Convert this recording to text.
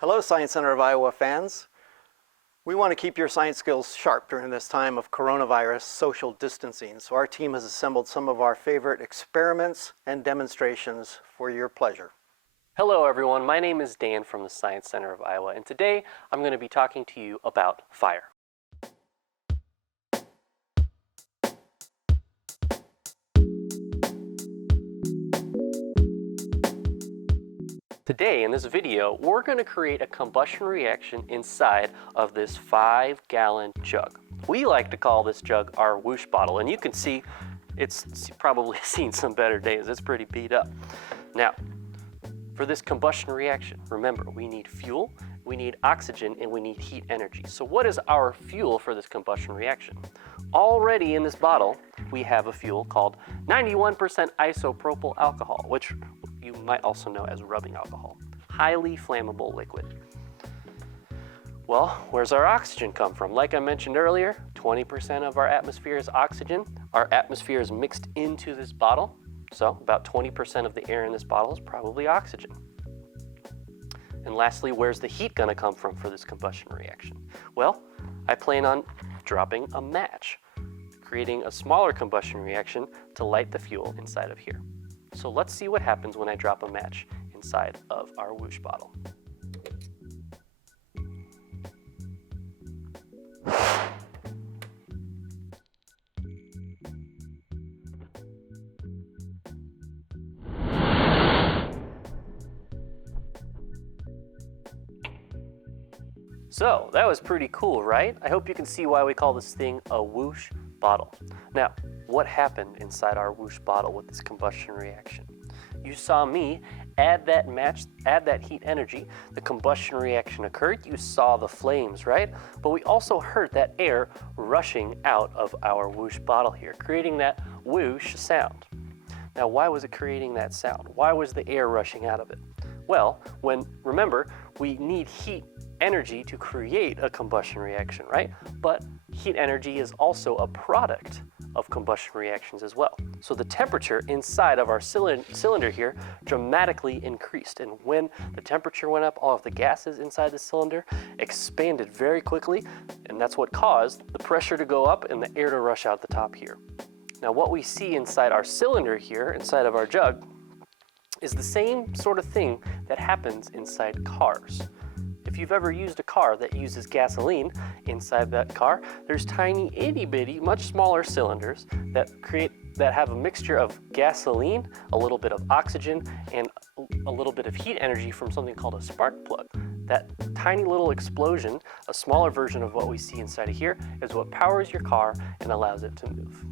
Hello, Science Center of Iowa fans. We want to keep your science skills sharp during this time of coronavirus social distancing, so our team has assembled some of our favorite experiments and demonstrations for your pleasure. Hello everyone, my name is Dan from the Science Center of Iowa, and today I'm going to be talking to you about fire. Today in this video, we're going to create a combustion reaction inside of this 5-gallon jug. We like to call this jug our Whoosh bottle, and you can see it's probably seen some better days. It's pretty beat up. Now, for this combustion reaction, remember, we need fuel, we need oxygen, and we need heat energy. So what is our fuel for this combustion reaction? Already in this bottle, we have a fuel called 91% isopropyl alcohol, which you might also know as rubbing alcohol. Highly flammable liquid. Well, where's our oxygen come from? Like I mentioned earlier, 20% of our atmosphere is oxygen. Our atmosphere is mixed into this bottle, so about 20% of the air in this bottle is probably oxygen. And lastly, where's the heat gonna come from for this combustion reaction? Well, I plan on dropping a match, creating a smaller combustion reaction to light the fuel inside of here. So let's see what happens when I drop a match inside of our Whoosh bottle. So that was pretty cool, right? I hope you can see why we call this thing a Whoosh bottle. Now, what happened inside our Whoosh bottle with this combustion reaction? You saw me add that match, add that heat energy, the combustion reaction occurred, you saw the flames, right? But we also heard that air rushing out of our Whoosh bottle here, creating that whoosh sound. Now, why was it creating that sound? Why was the air rushing out of it? Well, remember, we need heat energy to create a combustion reaction, right? But heat energy is also a product of combustion reactions as well. So the temperature inside of our cylinder here dramatically increased. And when the temperature went up, all of the gases inside the cylinder expanded very quickly. And that's what caused the pressure to go up and the air to rush out the top here. Now what we see inside our cylinder here, inside of our jug, is the same sort of thing that happens inside cars. If you've ever used a car that uses gasoline, inside that car, there's tiny itty bitty, much smaller cylinders that have a mixture of gasoline, a little bit of oxygen, and a little bit of heat energy from something called a spark plug. That tiny little explosion, a smaller version of what we see inside of here, is what powers your car and allows it to move.